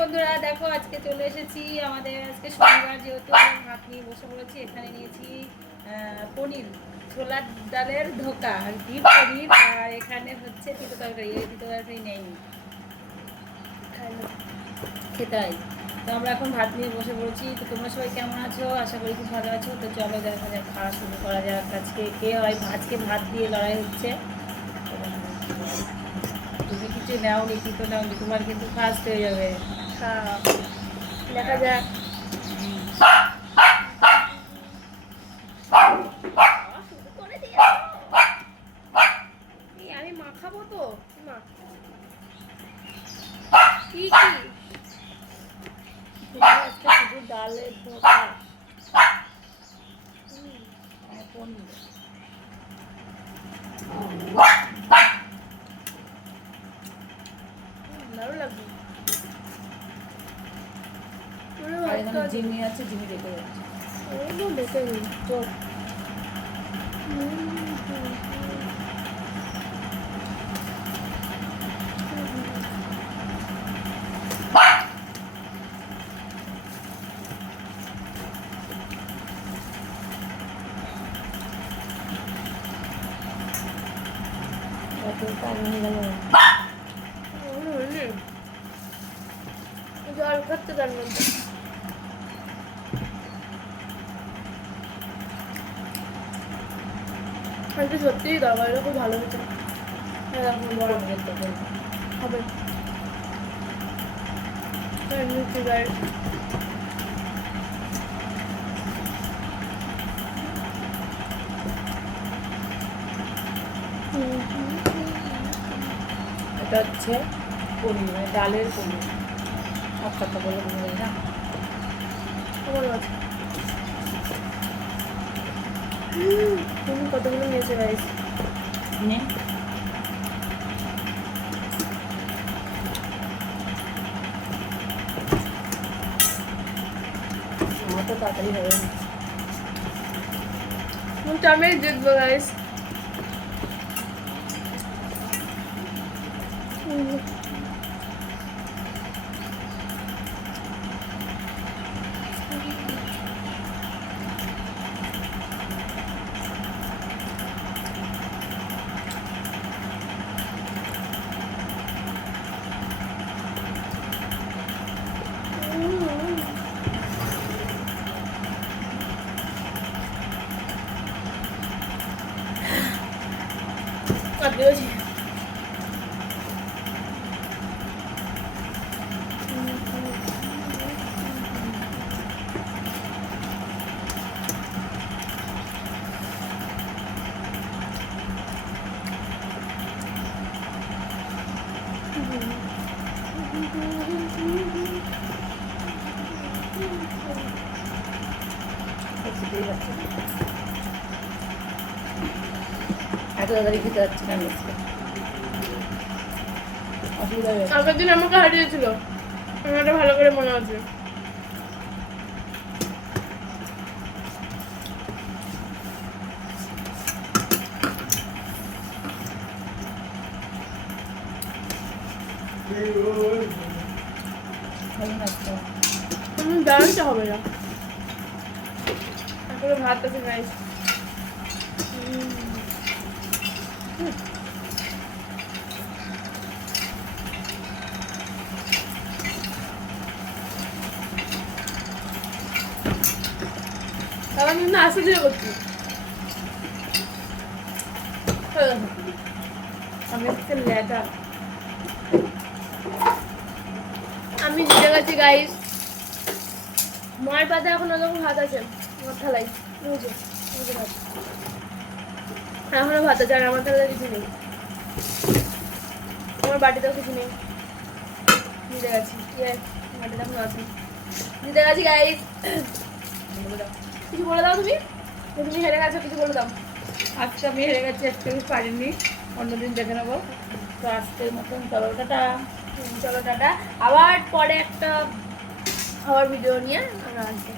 বন্ধুরা, দেখো আজকে চলে এসেছি। আমাদের আজকে শনিবার, যেহেতু ভাত নিয়ে বসে পড়েছি। এখানে নিয়েছি পনির, ছোলার ডালের ধোকা আর কি পনির, আর এখানে হচ্ছে তিতো তরকারি। এই তিতো তরকারি নেই, খেতে হয়। তো আমরা এখন ভাত নিয়ে বসে পড়েছি। তো তোমরা সবাই কেমন আছো? আশা করি খুব ভালো আছো। তো চলো দেখা যাক, খাওয়া শুরু করা যাক। আজকে কে হয়, আজকে ভাত দিয়ে লড়াই হচ্ছে। তুমি কিছু নাও নি, তিতো নাও নি, তোমার কিন্তু ফার্স্ট হয়ে যাবে। দেখা যাক। আমি মাখাবো তো কি কি শুধু ডালের ধোকা পনির। ভালো লাগবে। আর এখানে জিমি আছে, জিমি দেখে যাচ্ছে। দেখে নিই তো। জল খাচ্ছে তার মধ্যে। আজকে সত্যিই তরকারিটা খুব ভালো হয়েছে। হবে এটা হচ্ছে পনির, মানে ডালের পনির। সব কথা বলে বলে না। তুমি কতগুলো নিয়েছে গাইস? নে আমার তো তাড়াতাড়ি হবে না। আমি দেখবো গাইস। Adiós. এত তাড়াতাড়ি খেতে যাচ্ছি না মিসকে, অসুবিধা হয়ে যাচ্ছে। আগের দিন আমাকে হারিয়েছিল, আমারটা ভালো করে মনে আছে। দাঁড়াতে হবে না, তারপরে ভাত আছে রাইস। আমার কিন্তু আসে দিয়ে করছি। আমি হচ্ছে লেদা। আমি জিতে গেছি গাইস। মায়ের পাতে এখন ওরকম ভাত আছে আমার থালাই, বুঝে বুঝে ভাত এখনো ভাত আছে, আর আমার থালায় কিছু নেই, আমার বাটিতেও কিছু নেই। জিতে গেছি, বাটিতে এখন আছে। জিতে গেছি গাইস। কিছু বলে দাও তুমি, তুমি হেরে গেছো, কিছু বলে দাও। আজকে আমি হেরে গেছি, আজকে আমি পারিনি, অন্যদিন দেখে নেবো। তো আজকের মতন চলো টাটা। চলো টাটা, আবার পরে একটা খাওয়ার ভিডিও নিয়ে আমরা আসবো।